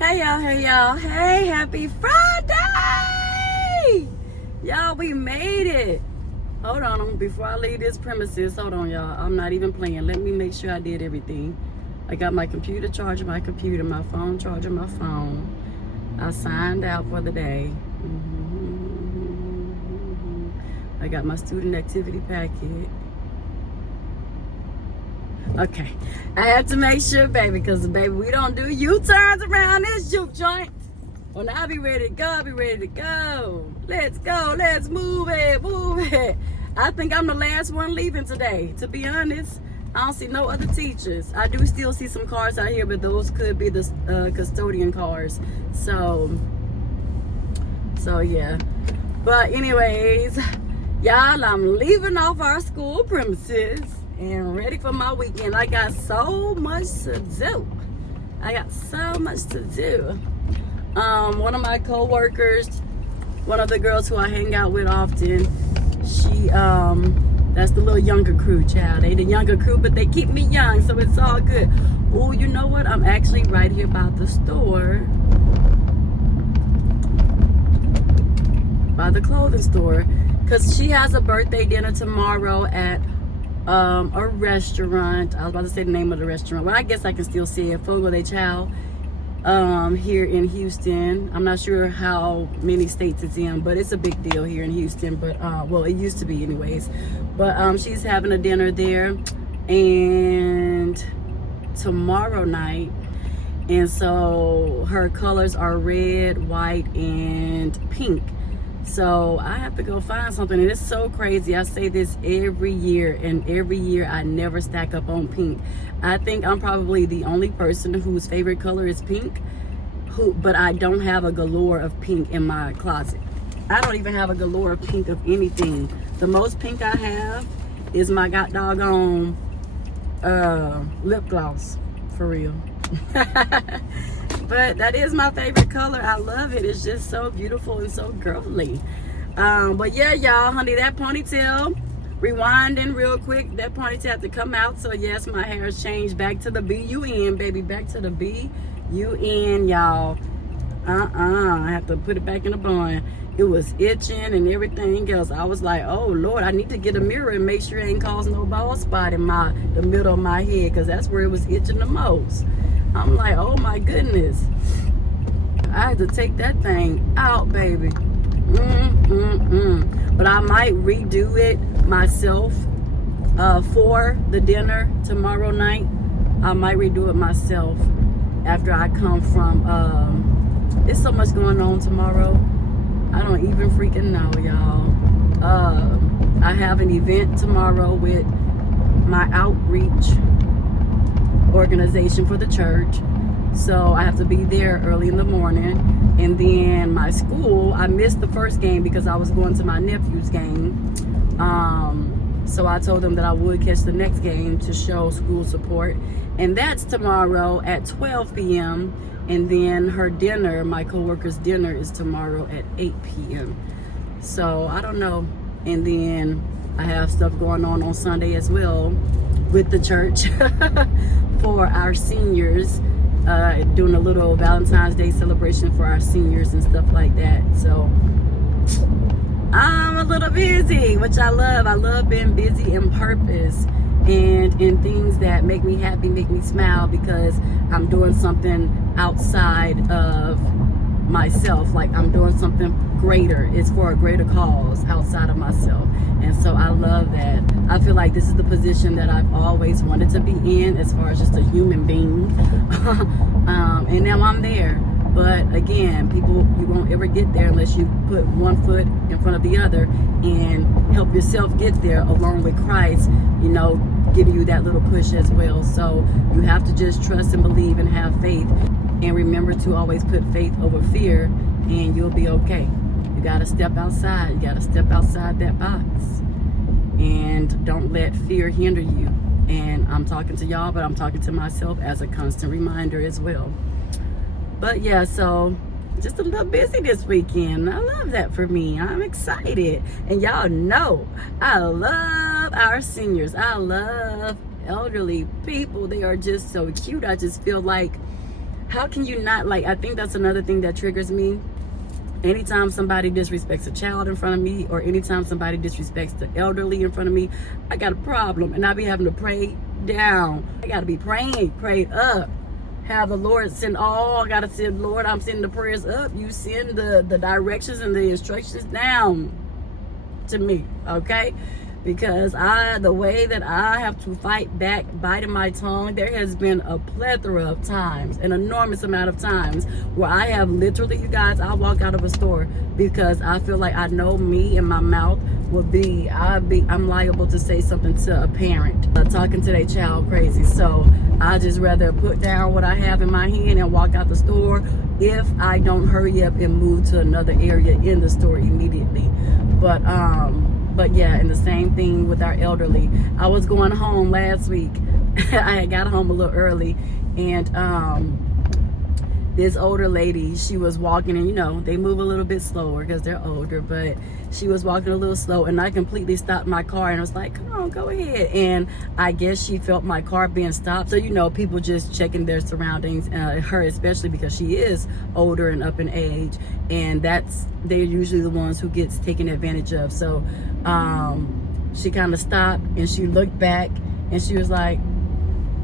Hey y'all, hey, happy Friday! Y'all, we made it. Hold on, before I leave this premises, hold on y'all, I'm not even playing. Let me make sure I did everything. I got my computer charging my computer, my phone charging my phone. I signed out for the day. I got my student activity packet. Okay, I have to make sure, baby, because baby, we don't do U-turns around this juke joint. When I be ready to go, I'll be ready to go. Let's go, let's move it, move it. I think I'm the last one leaving today, to be honest. I don't see no other teachers. I do still see some cars out here, but those could be the custodian cars. So yeah. But anyways, y'all, I'm leaving off our school premises and ready for my weekend. I got so much to do. One of my co-workers, one of the girls who I hang out with often, she that's the little younger crew, child. They the younger crew, but they keep me young, so it's all good. Oh, you know what? I'm actually right here by the store, by the clothing store, because she has a birthday dinner tomorrow at a restaurant. I was about to say the name of the restaurant. Well, I guess I can still say it. Fogo de Chao, here in Houston. I'm not sure how many states it's in, but it's a big deal here in Houston. But well, it used to be anyways. But she's having a dinner there, and tomorrow night. And so her colors are red, white, and pink. So I have to go find something, and it's so crazy. I say this every year, and every year I never stack up on pink. I think I'm probably the only person whose favorite color is pink, but I don't have a galore of pink in my closet. I don't even have a galore of pink of anything. The most pink I have is my god doggone lip gloss, for real. But that is my favorite color. I love it. It's just so beautiful and so girly. But yeah, y'all, honey, that ponytail, rewinding real quick, that ponytail had to come out. So yes, my hair has changed back to the B-U-N, baby, back to the B-U-N, y'all. I have to put it back in a bun. It was itching and everything else. I was like, oh Lord, I need to get a mirror and make sure it ain't causing no bald spot in the middle of my head, because that's where it was itching the most. I'm like, oh my goodness. I had to take that thing out, baby. But I might redo it myself for the dinner tomorrow night. I might redo it myself after I come from, there's so much going on tomorrow. I don't even freaking know, y'all. I have an event tomorrow with my outreach organization for the church, so I have to be there early in the morning. And then my school, I missed the first game because I was going to my nephew's game, so I told them that I would catch the next game to show school support, and that's tomorrow at 12 p.m. and then her dinner, my co-worker's dinner, is tomorrow at 8 p.m. so I don't know. And then I have stuff going on Sunday as well with the church for our seniors, doing a little Valentine's Day celebration for our seniors and stuff like that. So I'm a little busy, which I love. I love being busy in purpose and in things that make me happy, make me smile, because I'm doing something outside of myself. Like I'm doing something greater. It's for a greater cause outside of myself. And so I love that. I feel like this is the position that I've always wanted to be in, as far as just a human being. And now I'm there. But again, people, you won't ever get there unless you put one foot in front of the other and help yourself get there along with Christ, you know, giving you that little push as well. So you have to just trust and believe and have faith. And remember to always put faith over fear, and you'll be okay. You got to step outside. You got to step outside that box. And don't let fear hinder you. And I'm talking to y'all, but I'm talking to myself as a constant reminder as well. But yeah, so just a little busy this weekend. I love that for me. I'm excited. And y'all know I love our seniors. I love elderly people. They are just so cute. I just feel like how can you not, like, I think that's another thing that triggers me. Anytime somebody disrespects a child in front of me, or anytime somebody disrespects the elderly in front of me, I got a problem. And I be having to pray down. I got to be prayed up. Have the Lord send I got to send, Lord, I'm sending the prayers up. You send the directions and the instructions down to me, okay? Because the way that I have to fight back, biting my tongue, there has been a plethora of times, an enormous amount of times, where I have literally, you guys, I walk out of a store because I feel like I know me and my mouth will I'm liable to say something to a parent, talking to their child crazy. So I just rather put down what I have in my hand and walk out the store if I don't hurry up and move to another area in the store immediately. But yeah, and the same thing with our elderly. I was going home last week. I had got home a little early, and this older lady, she was walking, and you know, they move a little bit slower because they're older, but she was walking a little slow, and I completely stopped my car, and I was like, come on, go ahead. And I guess she felt my car being stopped. So, you know, people just checking their surroundings, her especially, because she is older and up in age, and they're usually the ones who gets taken advantage of. So she kind of stopped, and she looked back, and she was like,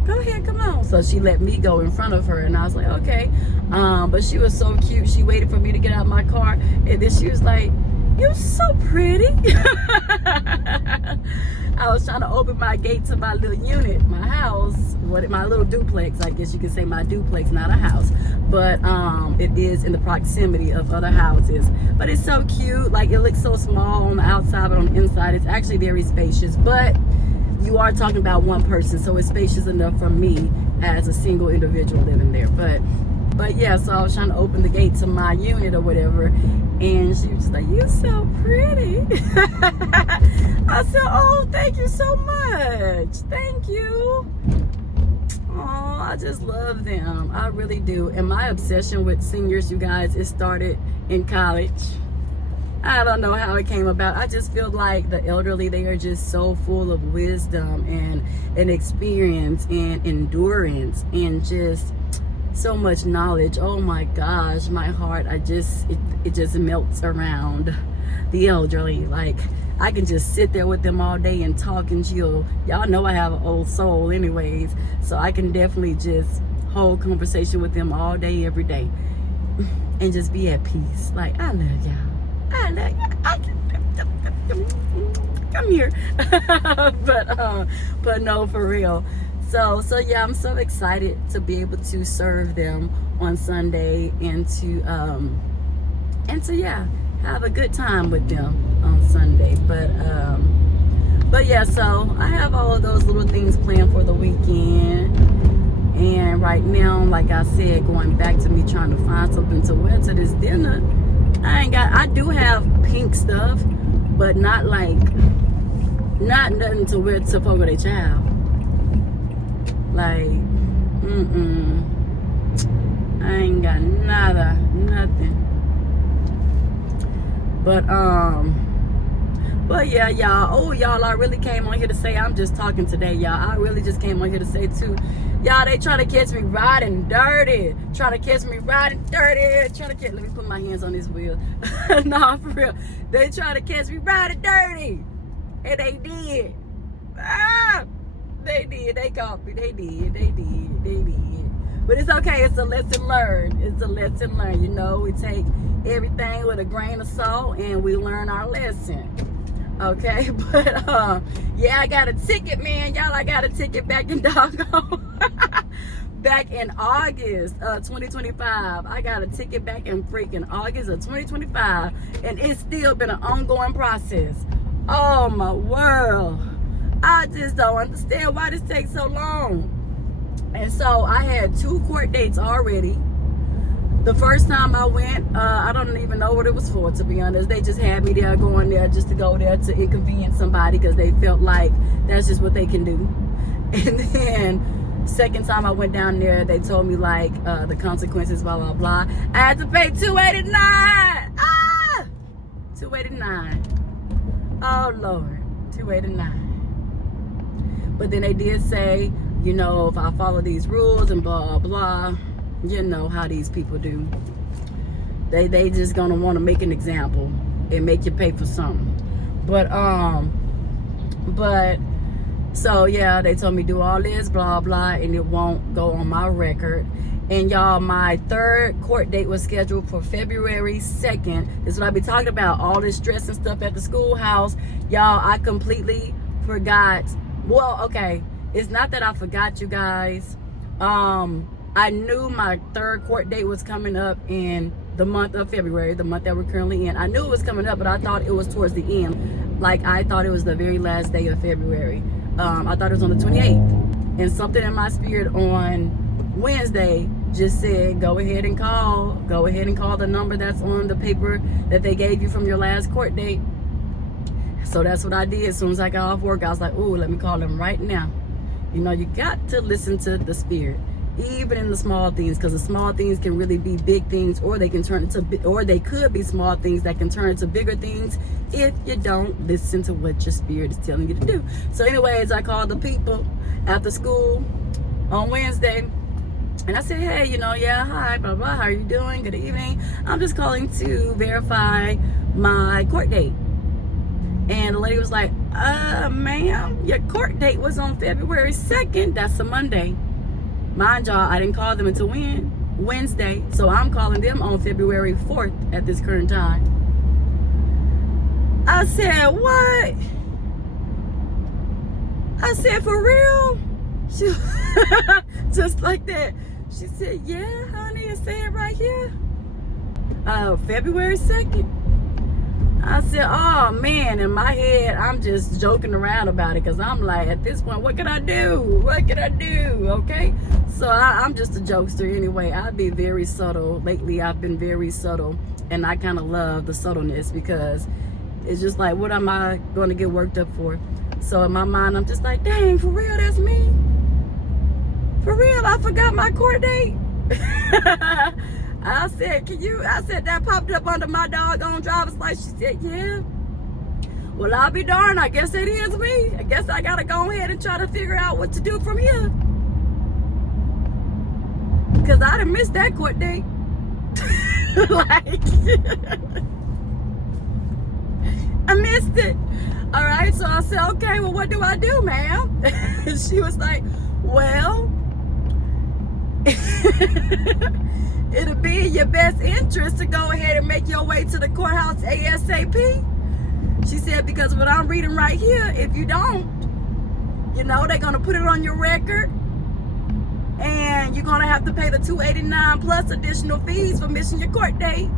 go ahead, come on. So she let me go in front of her, and I was like, okay. But she was so cute. She waited for me to get out of my car, and then she was like, you're so pretty. I was trying to open my gate to my little unit, my house, my little duplex, I guess you could say, my duplex, not a house, but it is in the proximity of other houses. But it's so cute. Like, it looks so small on the outside, but on the inside it's actually very spacious. But you are talking about one person, so it's spacious enough for me as a single individual living there. But yeah, so I was trying to open the gate to my unit or whatever, and she was just like, you're so pretty. I said, oh, thank you so much. Thank you. Oh, I just love them. I really do. And my obsession with seniors, you guys, it started in college. I don't know how it came about. I just feel like the elderly, they are just so full of wisdom and experience and endurance and just so much knowledge. Oh my gosh, my heart, it just melts around the elderly. Like, I can just sit there with them all day and talk and chill. Y'all know I have an old soul anyways, so I can definitely just hold conversation with them all day, every day, and just be at peace. Like, I love y'all. I love y'all. Come here. But no, for real. So yeah, I'm so excited to be able to serve them on Sunday and to yeah, have a good time with them on Sunday. But yeah, so I have all of those little things planned for the weekend. And right now, like I said, going back to me trying to find something to wear to this dinner, I do have pink stuff, but not nothing to wear to fuck with a child. Like, I ain't got nothing. But yeah, y'all. Oh, y'all, I really came on here to say, I'm just talking today, y'all. I really just came on here to say, too, y'all, they trying to catch me riding dirty. Let me put my hands on this wheel. Nah, for real. They trying to catch me riding dirty. And they did. They did. They caught me. They did. But it's okay. It's a lesson learned. You know, we take everything with a grain of salt and we learn our lesson. Okay? But, yeah, I got a ticket, man. Y'all, I got a ticket back in back in August 2025. I got a ticket back in freaking August of 2025. And it's still been an ongoing process. Oh, my world. I just don't understand why this takes so long. And so I had 2 court dates already. The first time I went, I don't even know what it was for, to be honest. They just had me there, going there just to go there to inconvenience somebody because they felt like that's just what they can do. And then second time I went down there, they told me like the consequences, blah, blah, blah. I had to pay $289. $289. Oh, Lord. $289. But then they did say, you know, if I follow these rules and blah, blah, You know how these people do. They just gonna want to make an example and make you pay for something. But so yeah, they told me do all this blah blah and it won't go on my record. And y'all, my third court date was scheduled for February 2nd. This is what I be talking about, all this stress and stuff at the schoolhouse. Y'all, I completely forgot. Well, okay, it's not that I forgot, you guys. I knew my third court date was coming up in the month of February, the month that we're currently in. I knew it was coming up, but I thought it was towards the end. Like, I thought it was the very last day of February. I thought it was on the 28th. And something in my spirit on Wednesday just said, go ahead and call the number that's on the paper that they gave you from your last court date. So that's what I did. As soon as I got off work, I was like, ooh, let me call them right now. You know, you got to listen to the spirit, even in the small things, because the small things can really be big things, or they can turn into, or they could be small things that can turn into bigger things if you don't listen to what your spirit is telling you to do. So anyways, I called the people after school on Wednesday. And I said, hey, you know, yeah, hi, blah, blah, how are you doing? Good evening. I'm just calling to verify my court date. And the lady was like, ma'am, your court date was on February 2nd. That's a Monday. Mind y'all, I didn't call them until Wednesday. So I'm calling them on February 4th at this current time. I said, what? I said, for real? She, just like that. She said, yeah, honey, it said right here. February 2nd. I said, oh man, in my head, I'm just joking around about it, because I'm like, at this point, what can I do? What can I do? Okay? So I'm just a jokester anyway. I'd be very subtle. Lately, I've been very subtle, and I kind of love the subtleness, because it's just like, what am I going to get worked up for? So in my mind, I'm just like, dang, for real, that's me? For real, I forgot my court date. I said, I said, that popped up under my doggone driver's license. She said, yeah. Well, I'll be darned. I guess it is me. I guess I got to go ahead and try to figure out what to do from here. Because I done missed that court date. Like, I missed it. All right, so I said, okay, well, what do I do, ma'am? And she was like, well, it'll be in your best interest to go ahead and make your way to the courthouse ASAP. She said, because what I'm reading right here, if you don't, you know, they're going to put it on your record, and you're going to have to pay the $289 plus additional fees for missing your court date.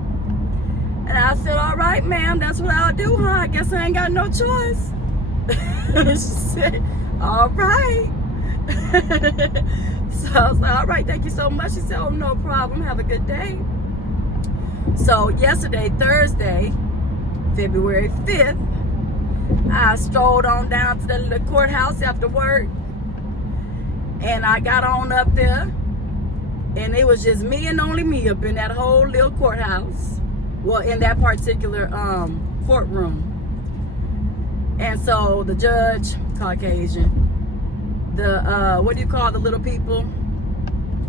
And I said, all right, ma'am, that's what I'll do, huh? I guess I ain't got no choice. She said, all right. So I was like, all right, thank you so much. She said, oh, no problem. Have a good day. So yesterday, Thursday, February 5th, I strolled on down to the courthouse after work. And I got on up there. And it was just me and only me up in that whole little courthouse. Well, in that particular courtroom. And so the judge, Caucasian, the what do you call the little people?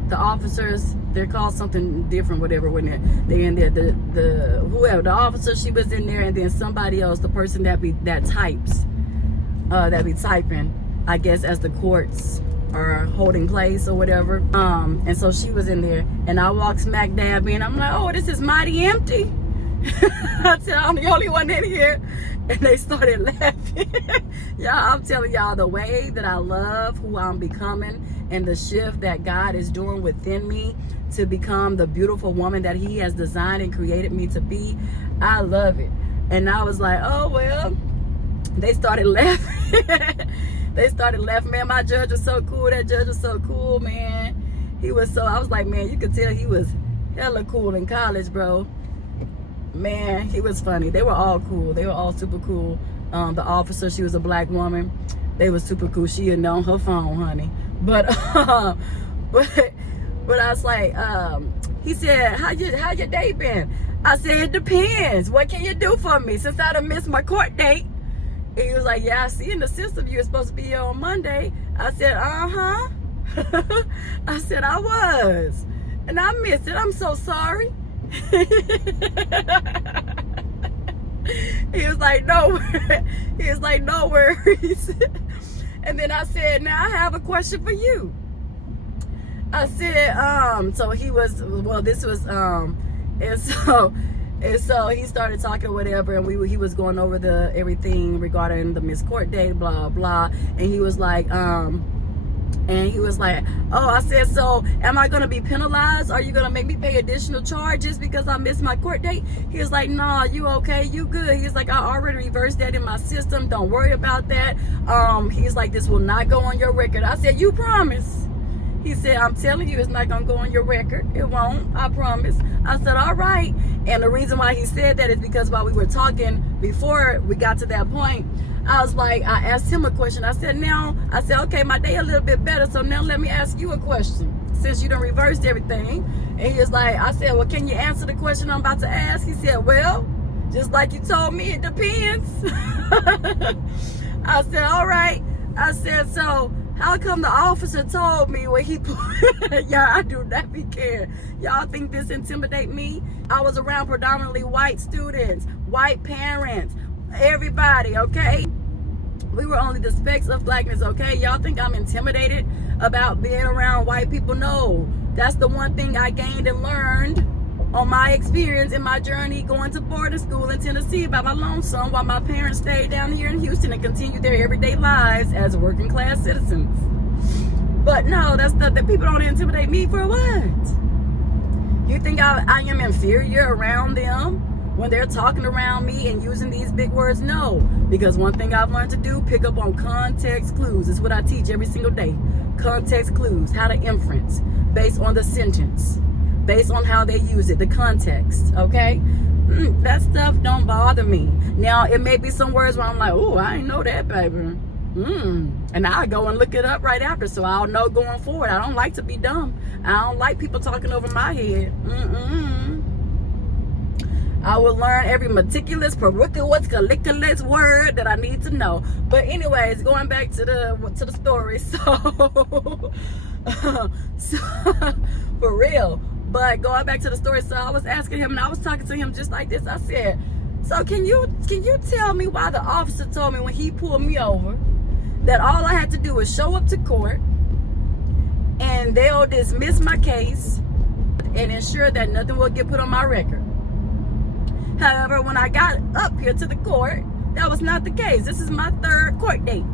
The officers, they're called something different, whatever, when they're in there. The whoever, the officer, she was in there, and then somebody else, the person that types, that be typing, I guess, as the courts are holding place or whatever. And so she was in there, and I walked smack dab in. I'm like, oh, this is mighty empty. I said, I'm the only one in here. And they started laughing. Y'all, I'm telling y'all, the way that I love who I'm becoming and the shift that God is doing within me to become the beautiful woman that he has designed and created me to be, I love it. And I was like, oh, well, they started laughing. They started laughing. Man, my judge was so cool. That judge was so cool, man. He was so, I was like, man, you could tell he was hella cool in college, bro. Man, he was funny. They were all cool. They were all super cool. The officer, she was a black woman. They were super cool. She had on her phone, honey. But I was like, he said, how your day been? I said, it depends. What can you do for me since I done missed my court date? And he was like, yeah, I see in the system you were supposed to be here on Monday. I said, uh-huh. I said, I was. And I missed it. I'm so sorry. He was like, no. He was like, no worries. And then I said, now I have a question for you. I said, so he was, well, this was, and so he started talking whatever, and he was going over the everything regarding the Miss Court date, blah blah, and he was like, oh, I said, so am I gonna be penalized? Are you gonna make me pay additional charges because I missed my court date? He was like, nah, you okay, you good. He's like, I already reversed that in my system, don't worry about that. He's like, this will not go on your record. I said, you promise? He said, I'm telling you, it's not going to go on your record. It won't, I promise. I said, all right. And the reason why he said that is because while we were talking before we got to that point, I was like, I asked him a question. I said, okay, my day a little bit better, so now let me ask you a question since you done reversed everything. And he was like, I said, well, can you answer the question I'm about to ask? He said, well, just like you told me, it depends. I said, all right. I said, so how come the officer told me when he put, y'all, I do not be caring. Y'all think this intimidate me? I was around predominantly white students, white parents, everybody, okay? We were only the specks of blackness, okay? Y'all think I'm intimidated about being around white people? No. That's the one thing I gained and learned on my experience in my journey going to boarding school in Tennessee by my lonesome while my parents stayed down here in Houston and continued their everyday lives as working class citizens. But no, that's not that. People don't intimidate me for what? You think I am inferior around them when they're talking around me and using these big words? No, because one thing I've learned to do, pick up on context clues. It's what I teach every single day. Context clues, how to inference based on the sentence, based on how they use it, the context, okay? That stuff don't bother me. Now, it may be some words where I'm like, oh, I ain't know that, baby. And I'll go and look it up right after, so I'll know going forward. I don't like to be dumb. I don't like people talking over my head. I will learn every meticulous, periculous, caliculous word that I need to know. But anyways, going back to the story. So for real. But going back to the story, so I was asking him, and I was talking to him just like this. I said, so can you tell me why the officer told me when he pulled me over that all I had to do was show up to court and they'll dismiss my case and ensure that nothing will get put on my record? However, when I got up here to the court, that was not the case. This is my third court date.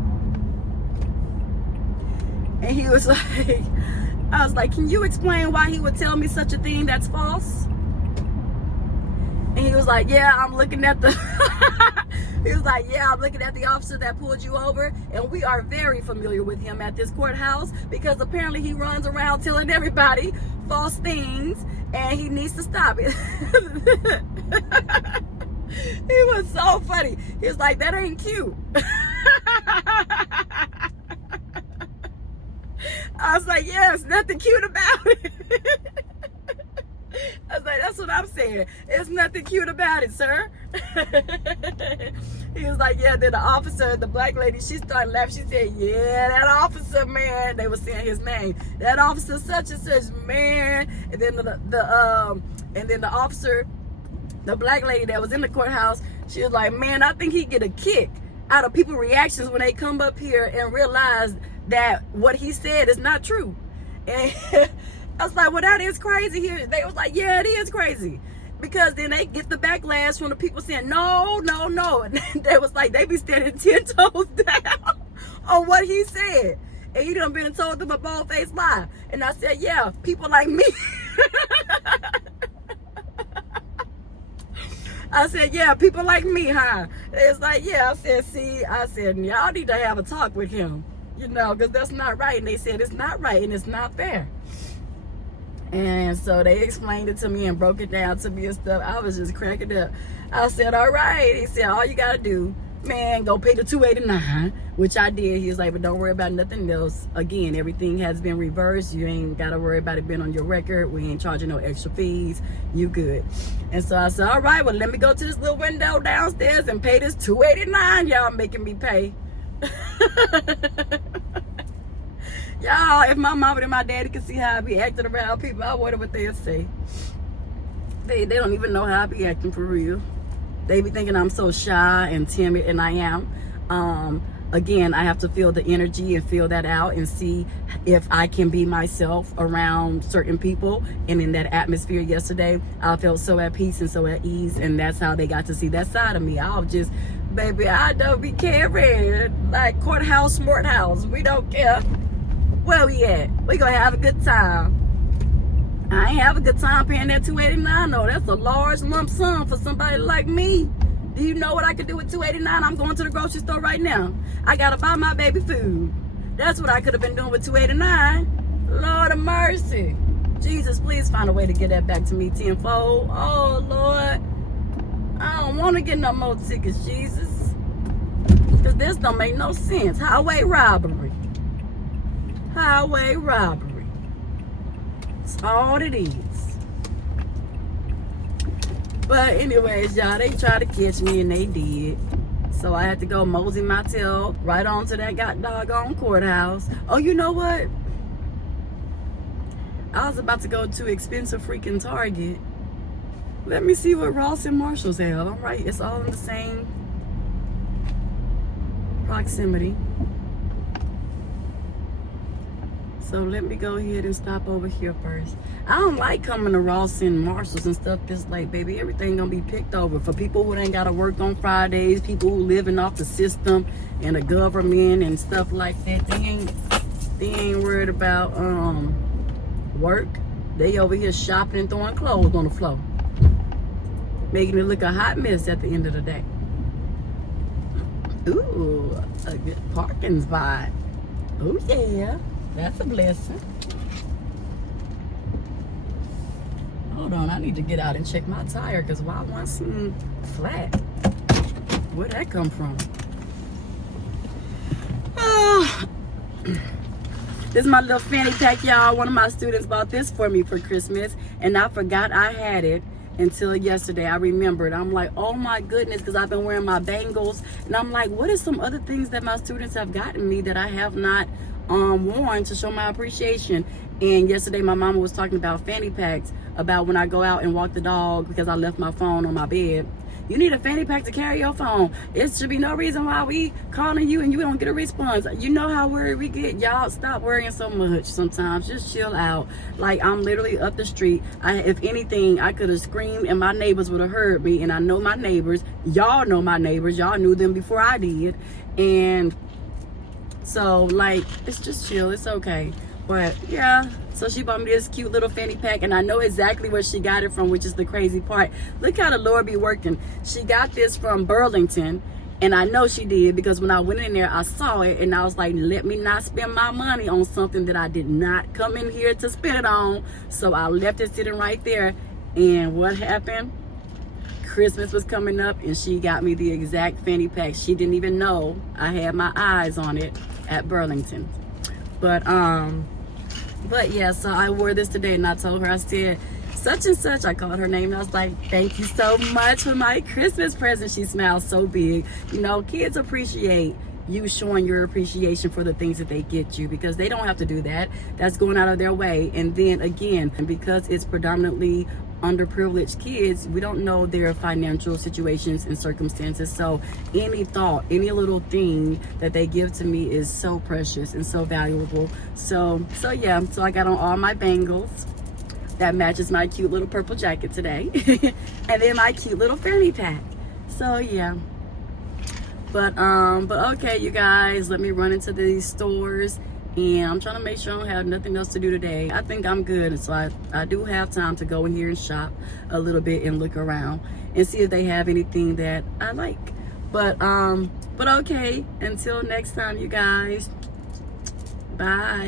And he was like, I was like, can you explain why he would tell me such a thing that's false? And he was like, yeah, I'm looking at the he was like, yeah, I'm looking at the officer that pulled you over, and we are very familiar with him at this courthouse because apparently he runs around telling everybody false things and he needs to stop it. He was so funny. He was like, that ain't cute. I was like, yeah, there's nothing cute about it. I was like, that's what I'm saying. There's nothing cute about it, sir. He was like, yeah. Then the officer, the black lady, she started laughing. She said, yeah, that officer, man. They were saying his name. That officer such and such, man. And then the officer, the black lady that was in the courthouse, she was like, man, I think he get a kick out of people's reactions when they come up here and realize that what he said is not true. And I was like, well, that is crazy here. They was like, yeah, it is crazy. Because then they get the backlash from the people saying, no, no, no. And they was like, they be standing 10 toes down on what he said. And he done been told them a bold-faced lie. And I said, yeah, people like me. I said, yeah, people like me, huh? It's like, yeah. I said, y'all need to have a talk with him. You know, because that's not right. And they said it's not right and it's not fair. And so they explained it to me and broke it down to me and stuff. I was just cracking up. I said, all right. He said, all you got to do, man, go pay the $289, which I did. He was like, but don't worry about nothing else. Again, everything has been reversed. You ain't got to worry about it being on your record. We ain't charging no extra fees. You good. And so I said, all right, well, let me go to this little window downstairs and pay this $289 y'all making me pay. Y'all, if my mama and my daddy could see how I be acting around people, I wonder what they'll say. They don't even know how I be acting for real. They be thinking I'm so shy and timid, and I am. Again, I have to feel the energy and feel that out and see if I can be myself around certain people. And in that atmosphere yesterday, I felt so at peace and so at ease, and that's how they got to see that side of me. I was just, baby, I don't be caring. Like courthouse, smart house, we don't care where we at. We gonna have a good time. I ain't have a good time paying that $289. No, that's a large lump sum for somebody like me. Do you know what I could do with $289? I'm going to the grocery store right now. I gotta buy my baby food. That's what I could have been doing with $289. Lord of mercy. Jesus, please find a way to get that back to me tenfold. Oh, Lord. I don't want to get no more tickets, Jesus. Because this don't make no sense. Highway robbery. Highway robbery. That's all it is. But anyways, y'all, they tried to catch me and they did. So I had to go mosey my tail right on to that doggone courthouse. Oh, you know what? I was about to go to expensive freaking Target. Let me see what Ross and Marshalls have. I'm right, it's all in the same proximity. So let me go ahead and stop over here first. I don't like coming to Ross and Marshalls and stuff this late, baby. Everything gonna be picked over for people who ain't gotta work on Fridays, people who living off the system and the government and stuff like that. They ain't worried about work. They over here shopping and throwing clothes on the floor, making it look a hot mess at the end of the day. Ooh, a good parking spot. Oh yeah. That's a blessing. Hold on, I need to get out and check my tire because why one seem flat? Where'd that come from? This is my little fanny pack, y'all. One of my students bought this for me for Christmas, and I forgot I had it until yesterday. I remembered. I'm like, oh my goodness, because I've been wearing my bangles, and I'm like, what are some other things that my students have gotten me that I have not worn to show my appreciation? And yesterday my mama was talking about fanny packs, about when I go out and walk the dog because I left my phone on my bed. You need a fanny pack to carry your phone. It should be no reason why we calling you and you don't get a response. You know how worried we get. Y'all stop worrying so much sometimes. Just chill out. Like, I'm literally up the street. If anything, I could have screamed and my neighbors would have heard me. And I know my neighbors. Y'all know my neighbors. Y'all knew them before I did. And so, like, it's just chill. It's okay. But yeah, so she bought me this cute little fanny pack, and I know exactly where she got it from, which is the crazy part. Look how the Lord be working. She got this from Burlington, and I know she did because when I went in there, I saw it, and I was like, let me not spend my money on something that I did not come in here to spend it on. So I left it sitting right there, and what happened? Christmas was coming up, and she got me the exact fanny pack. She didn't even know I had my eyes on it at Burlington. But yeah, so I wore this today, and I told her, I said, such and such. I called her name, and I was like, thank you so much for my Christmas present. She smiled so big. You know, kids appreciate you showing your appreciation for the things that they get you, because they don't have to do that. That's going out of their way. And then again, because it's predominantly underprivileged kids, we don't know their financial situations and circumstances. So any thought, any little thing that they give to me is so precious and so valuable. So yeah, so I got on all my bangles that matches my cute little purple jacket today. And then my cute little fanny pack. So yeah. But okay, you guys, let me run into these stores, and I'm trying to make sure I don't have nothing else to do today. I think I'm good, so I do have time to go in here and shop a little bit and look around and see if they have anything that I like. But okay, until next time, you guys, bye.